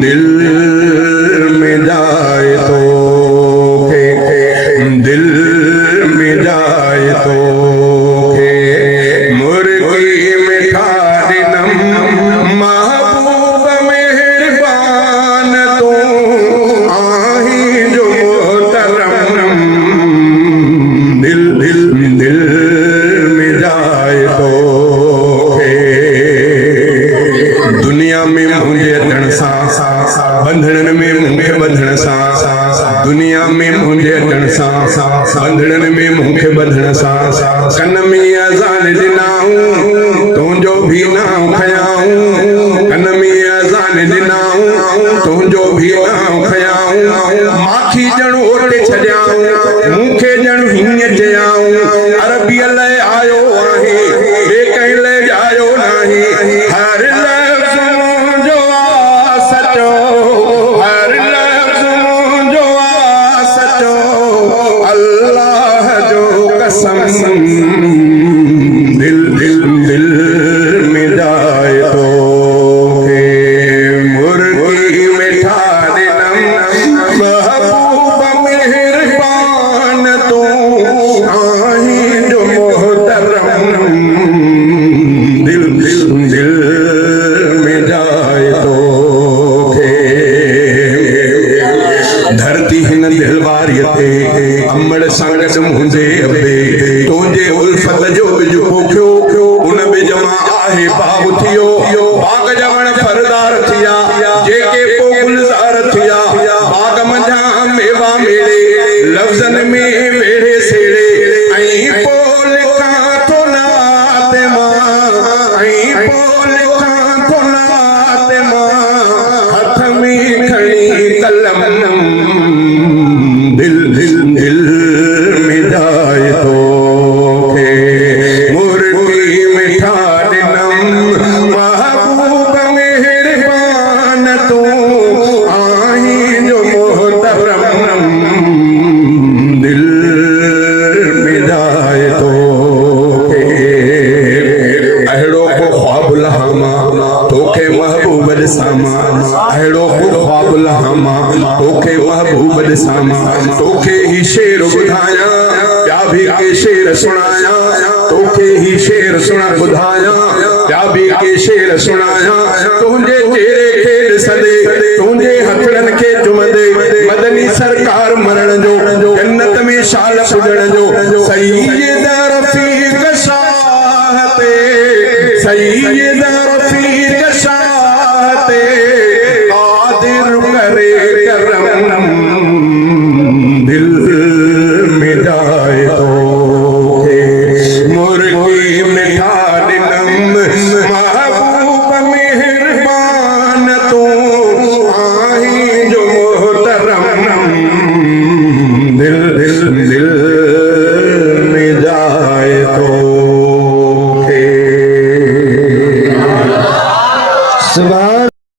दिल में जाए तो दिल में जाए तो मुर्गी में ठाड़ी नम महबूब मेहरबान तो आही जो मोहतरम दिल दिल दिल में जाए तो दुनिया में मुझे धन सा बंधन में मुखे बंधन सा दुनिया में मुझे धन सा बंधन में मुखे बंधन सा कन में अजान दिनाऊं तुझो भी नाम खयाऊं कन में अजान दिनाऊं तुझो भी नाम खयाऊं माखी जण ओटे छजाऊं मुखे जण हीअं चयाऊं अरबी ले आयो आहे बे कहीं ले जायो नाही हर लफ्ज़ जो आ सचो हर लफ्ज़ जो आ सचो अल्लाह जो कसम दिल दिल दिल में जाए तो मुर्गी में ठाड़े नम महबूब मेहरबान तो आही जो मोहतरम दिल दिल दिल में जाए तो धरती हिन दिल वारी ते अमड़ संग मुंहिंजे अबे तुंहिंजे उल्फत जो बिज पोखियो उन बिज मां आहे बाब थियो बाग जवण फरदार थिया जेके पो गुलज़ार थिया बाग मंझा मेवा मेड़े लफ़्ज़न में वेड़े सेड़े ऐं पो लिखां थो नात मां ऐं पो लिखां थो नात मां हथ में खणी कलम दिल दिल दिल में जाए तो मुर्गी में ठाड़े नम महबूब मेहरबान तो आही जो मोहतरम दिल में जाए तो अहिड़ो को ख्वाब लहामा तोखे महबूब ॾिसामा अहिड़ो को ख्वाब लहामा तोखे महबूब ॾिसामा तोखे ही शेर ॿुधायां ॿिया बि के शेर सुणायां तोखे ही शेर सुणा ॿुधायां ॿिया बि के शेर सुणायां तुंहिंजे चेहरे खे ॾिसंदे तुंहिंजे हथड़नि खे चुमंदे मदनी सरकार मरण जो जन्नत में शाल पुॼण जो सईद रफ़ीक शाह ते सईद रफ़ीक शाह ते कादिर करे करम दिल में जाए तो मुर्गी में ठाड़े नम महबूब मेहरबान तो